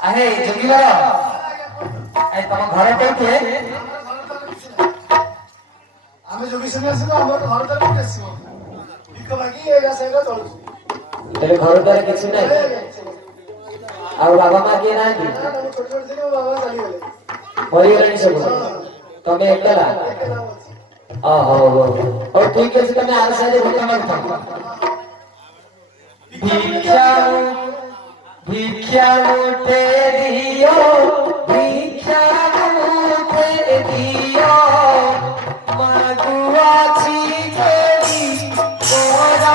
আরে জমিদার এই তোমার ঘরে কোথায় আমি যোগী সন্ন্যাসী না আমার ঘরটা কোথায় ছিল ভিক্ষা মাগি এই রাস্তায় চলছি তেরে ঘরে তারে কিছু নাই আর বাবা মা কে নাই আমি ছোট ছোট থেকে বাবা চালি গেলে মরিগলেনি সব তুমি একলা ওহো ও ঠিক আছে তুমি আর সাথে ভিক্ষা মাগো ভিক্ষা ভিক্ষা মুঠে দিও ভিক্ষা মুঠে দিও মাগুয়াছি যদি মোরা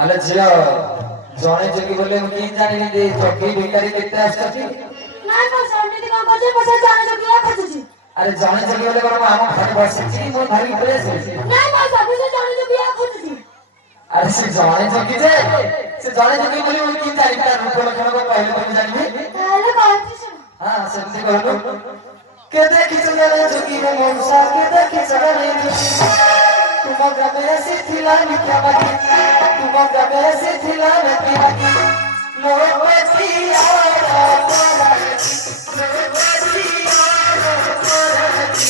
ଆଲୋ ଝିଅ ଜଣେ ଯୋଗୀ ବୋଲେ ମୁଁ କେହି ଜାଣିନି ଯେ ଯୋଗୀ ଭିକାରୀ କେତେ ଆସୁଛନ୍ତି। ନାଇଁ ମଉସା ଏମିତି କଣ କରୁଛି ମଉସା ଜଣେ ଯୋଗିଆ ଖୋଜୁଛି। ଆରେ ଜଣେ ଯୋଗୀ ବୋଲେ କଣ ମୁଁ ଆମ ଘରେ ବସିଛି ମୁଁ ଧରିକି ପଳେଇ ଆସିବି। ନାଇଁ ମଉସା ସେ ଜଣେ ଯୋଗିଆ ଖୋଜୁଛି। ଆରେ ସେ ଜଣେ ଯୋଗୀ ଯେ ସେ ଜଣେ ଯୋଗୀ ବୋଲି ମୁଁ କେହି ଜାଣିବି ତା ରୂପ ଲକ୍ଷଣ କଣ କହିଲେ ତମେ ଜାଣିବି। ତାହେଲେ କହୁଛି ଶୁଣ। ହଁ ସେମିତି କହିଲୁ। কে দেখিছ জানে যোগী রে মনসা কে দেখিছ জানে যোগী তুম গ্রামে এসেছিলা মিথ্যা বাগি তুম গ্রামে এসেছিলা মিথ্যা বাগি লোকটিয়া পরাজি লোকটিয়া পরাজি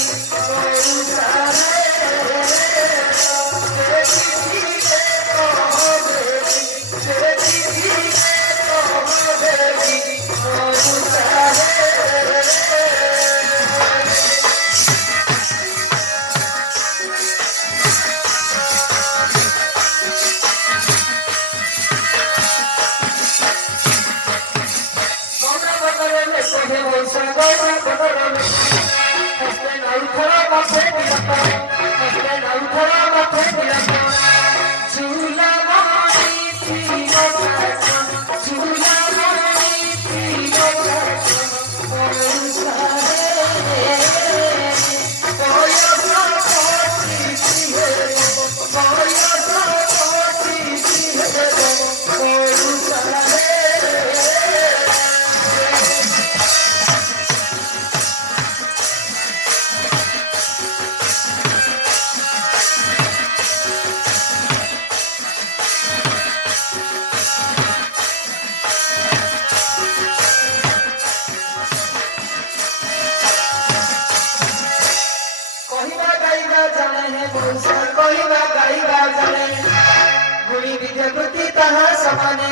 गुणी विद्यापति ताहा समाने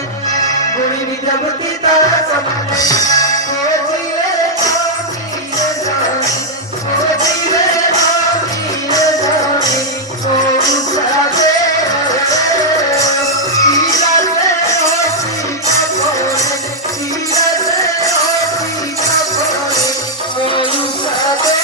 गुणी विद्यापति ताहा समाने ओ जीवे जीवे जाने ओ जीवे जीवे जाने ओ साथे सीता से ओ सीता बोले सीता से ओ सीता बोले ओ साथे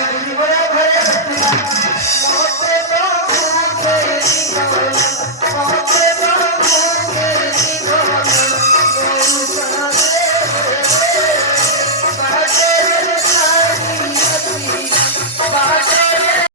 आई